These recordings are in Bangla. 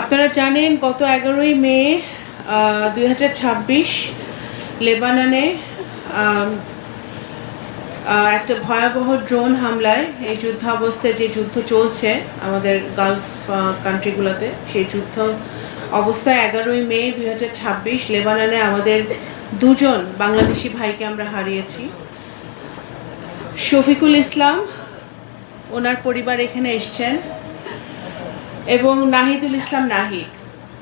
আপনারা জানেন গত 11ই মে 2026 লেবাননে একটা ভয়াবহ ড্রোন হামলায় এই যুদ্ধাবস্থায় যে যুদ্ধ চলছে আমাদের গালফ কান্ট্রিগুলোতে সেই যুদ্ধ অবস্থায় 11ই মে 2026 লেবাননে আমাদের দুজন বাংলাদেশি ভাইকে আমরা হারিয়েছি। শফিকুল ইসলাম ওনার পরিবার এখানে এসছেন এবং নাহিদুল ইসলাম নাহিদ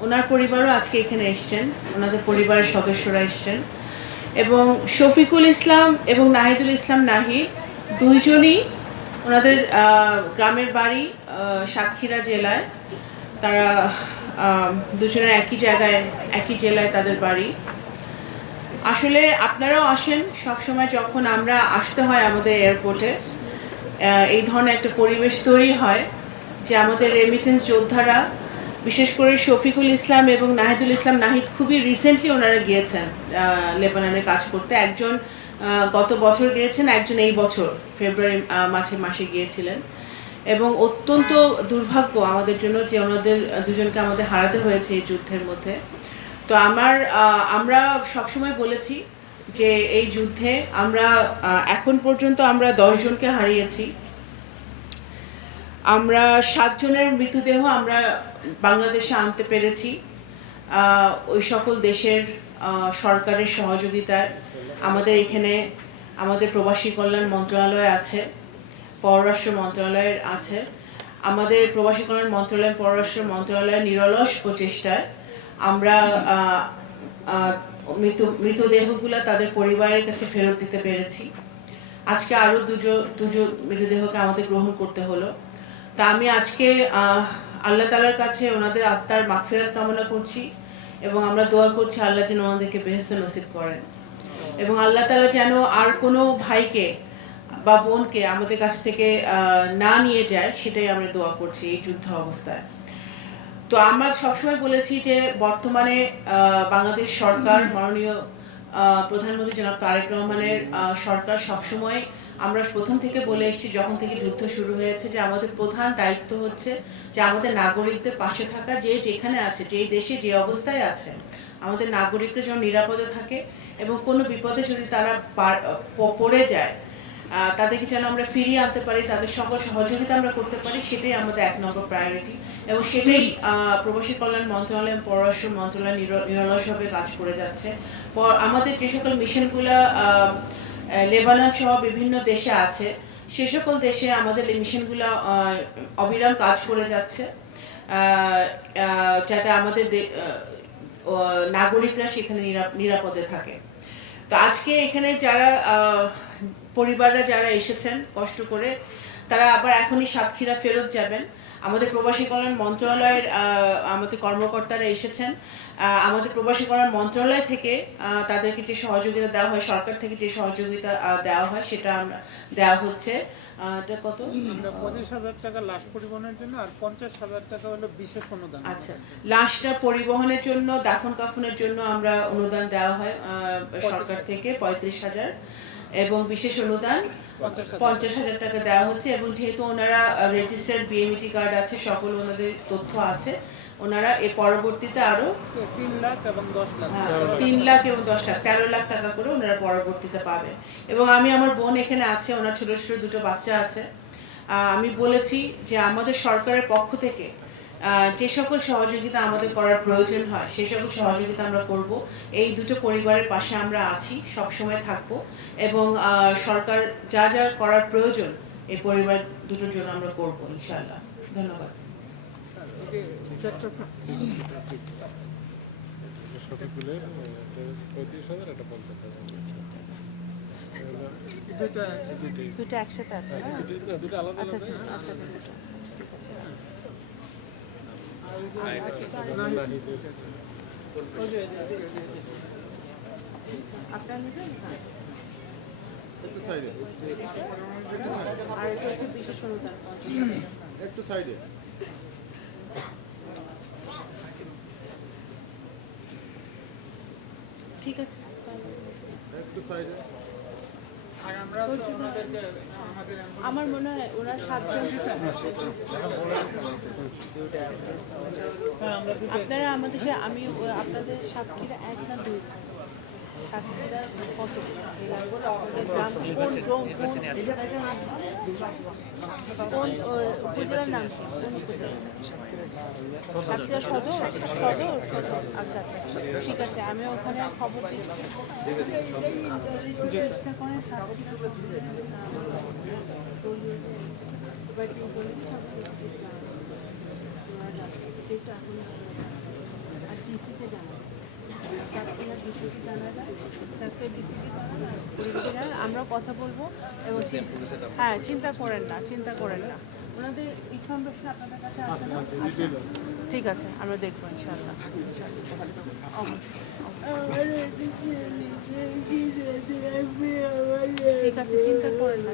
ওনার পরিবারও আজকে এখানে এসছেন, ওনাদের পরিবারের সদস্যরা এসছেন। এবং শফিকুল ইসলাম এবং নাহিদুল ইসলাম নাহিদ দুইজনই ওনাদের গ্রামের বাড়ি সাতক্ষীরা জেলায়। তারা দুজনের একই জায়গায় একই জেলায় তাদের বাড়ি। আসলে আপনারাও আসেন সবসময়, যখন আমরা আসতে হয় আমাদের এয়ারপোর্টে এই ধরনের একটা পরিবেশ তৈরি হয় যে আমাদের রেমিটেন্স যোদ্ধারা, বিশেষ করে শফিকুল ইসলাম এবং নাহিদুল ইসলাম নাহিদ খুবই রিসেন্টলি ওনারা গিয়েছেন লেবাননে কাজ করতে। একজন গত বছর গিয়েছেন, একজন এই বছর ফেব্রুয়ারি মাসে গিয়েছিলেন। এবং অত্যন্ত দুর্ভাগ্য আমাদের জন্য যে ওনাদের দুজনকে আমাদের হারাতে হয়েছে এই যুদ্ধের মধ্যে। তো আমরা সবসময় বলেছি যে এই যুদ্ধে আমরা এখন পর্যন্ত আমরা 10 জনকে হারিয়েছি। আমরা 7 জনের মৃতদেহ আমরা বাংলাদেশে আনতে পেরেছি ওই সকল দেশের সরকারের সহযোগিতায়। আমাদের এখানে আমাদের প্রবাসী কল্যাণ মন্ত্রণালয় আছে, পররাষ্ট্র মন্ত্রণালয়ের আছে। আমাদের প্রবাসী কল্যাণ মন্ত্রণালয়, পররাষ্ট্র মন্ত্রণালয়ের নিরলস প্রচেষ্টায় আমরা মৃতদেহগুলো তাদের পরিবারের কাছে ফেরত দিতে পেরেছি। আজকে আরও দুজন মৃতদেহকে আমাদের গ্রহণ করতে হলো। তা আমি আজকে আল্লাহ তাআলার কাছে ওনাদের আত্মার মাগফিরাত কামনা করছি এবং আমরা দোয়া করছি আল্লাহ যেন ওনাদেরকে বেহেশত নসিব করেন এবং আল্লাহ তাআলা যেন আর কোনো ভাইকে বা বোনকে আমাদের কাছ থেকে না নিয়ে যায়, সেটাই আমরা দোয়া করছি এই যুদ্ধ অবস্থায়। তো আমরা সবসময় বলেছি যে বর্তমানে বাংলাদেশ সরকার, মাননীয় প্রধানমন্ত্রী জনাব তারেক রহমানের সরকার সবসময়, আমরা প্রথম থেকে বলে এসেছি যখন থেকে যুদ্ধ শুরু হয়েছে, যে আমাদের প্রধান দায়িত্ব হচ্ছে যে আমাদের নাগরিকদের পাশে থাকা, যে যেখানে আছে, যেই দেশে যে অবস্থায় আছে, আমাদের নাগরিকরা যেন নিরাপদে থাকে এবং কোনো বিপদে যদি তারা পড়ে যায় তাদেরকে যেন আমরা ফিরিয়ে আনতে পারি, তাদের সকল সহযোগিতা আমরা করতে পারি, সেটাই আমাদের 1 নম্বর প্রায়োরিটি। এবং সেটাই প্রবাসী কল্যাণ মন্ত্রণালয়, পররাষ্ট্র মন্ত্রণালয় নিরলসভাবে কাজ করে যাচ্ছে। আমাদের যে সকল মিশনগুলো লেবানন সহ বিভিন্ন দেশে আছে, সে সকল দেশে আমাদের এই মিশনগুলো অবিরাম কাজ করে যাচ্ছে যাতে আমাদের নাগরিকরা সেখানে নিরাপদে থাকে। তো আজকে এখানে যারা পরিবাররা যারা এসেছেন কষ্ট করে, তারা আবার এখনই সাতক্ষীরা ফেরত যাবেন। আমাদের প্রবাসী কল্যাণ মন্ত্রণালয়ের আমাদের কর্মকর্তারা এসেছেন। আমাদের প্রবাসী কল্যাণ মন্ত্রণালয় থেকে তাদেরকে যে সহযোগিতা দেওয়া হয়, সরকার থেকে যে সহযোগিতা দেওয়া হয়, সেটা আমরা দেওয়া হচ্ছে। এটা কত? 25,000 টাকা লাশ পরিবহনের জন্য আর 50,000 টাকা হলো বিশেষ অনুদান। আচ্ছা, লাশটা পরিবহনের জন্য, দাফন কাফনের জন্য আমরা অনুদান দেওয়া হয় সরকার থেকে 35,000 এবং বিশেষ অনুদান 50,000 টাকা দেওয়া হচ্ছে। এবং যেহেতু ওনারা রেজিস্টার্ড বিএমইটি কার্ড আছে, সকল ওনাদের তথ্য আছে, ওনারা এর পরবর্তীতে আরো 3 লাখ এবং 10 লাখ 3 লাখ এবং 10 লাখ 13 লাখ টাকা করে ওনারা পরবর্তীতে পাবে। এবং আমি, আমার বোন এখানে আছে, ওনার ছোট ছোট 2টো বাচ্চা আছে। আমি বলেছি যে আমাদের সরকারের পক্ষ থেকে যে সকল সহযোগিতা আমাদের করার প্রয়োজন হয় সে সকল সহযোগিতা আমরা করব। এই দুটো পরিবারের পাশে আমরা আছি, সব সময় থাকব এবং সরকার যা যা করার প্রয়োজন এই পরিবার দুটোর জন্য আমরা করব ইনশাআল্লাহ। ধন্যবাদ। দুটো একসাথে আছে? আচ্ছা আচ্ছা আচ্ছা আচ্ছা, ঠিক আছে। আপনার নেবেন? একটু সাইডে, আর এটা হচ্ছে বিশেষ অনুদান একটু সাইডে। ঠিক আছে, একটু সাইডে। আর আমরা তো ওনাদেরকে আমাদের আমার মনে হয় ওরা 7 জন। হ্যাঁ আমরা আপনারা আমাদের আমি আপনাদের সাতক্ষীরা 1 না 2? সাতক্ষীরা কত আপনাদের গ্রাম কোন উপজেলার নাম কি? কোন উপজেলা? সাতক্ষীরা সদর সদর সদর আচ্ছা আচ্ছা ঠিক আছে, আমি ওখানে খবর দিচ্ছি। চেষ্টা করেন আর ডিসিতে জানাবেন, আমরা কথা বলবো এবং হ্যাঁ চিন্তা করেন না ওনাদের ইনফরমেশন আপনাদের কাছে আছে না? আচ্ছা, ঠিক আছে আমরা দেখবো ইনশাআল্লাহ। ঠিক আছে চিন্তা করেন না।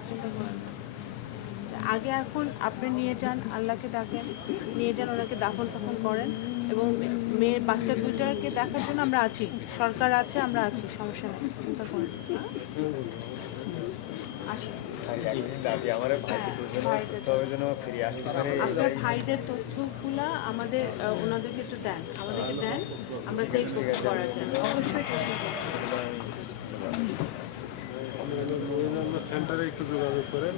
আগে এখন আপনি নিয়ে যান, আল্লাহকে ডাকেন, নিয়ে যান, ওনাকে দাফন টাফন করেন এবং মেয়ের বাচ্চা দুইটাকে দেখার জন্য আমরা আছি, সরকার আছে, আমরা আছি, সমস্যা নেই, চিন্তা করেন। আসি আপনার ভাইদের তথ্যগুলো আমাদের ওনাদেরকে একটু দেন, আমাদেরকে দেন, আমরা দেখবো করার জন্য অবশ্যই চেষ্টা করবো। সেন্টারে একটু যোগাযোগ করেন।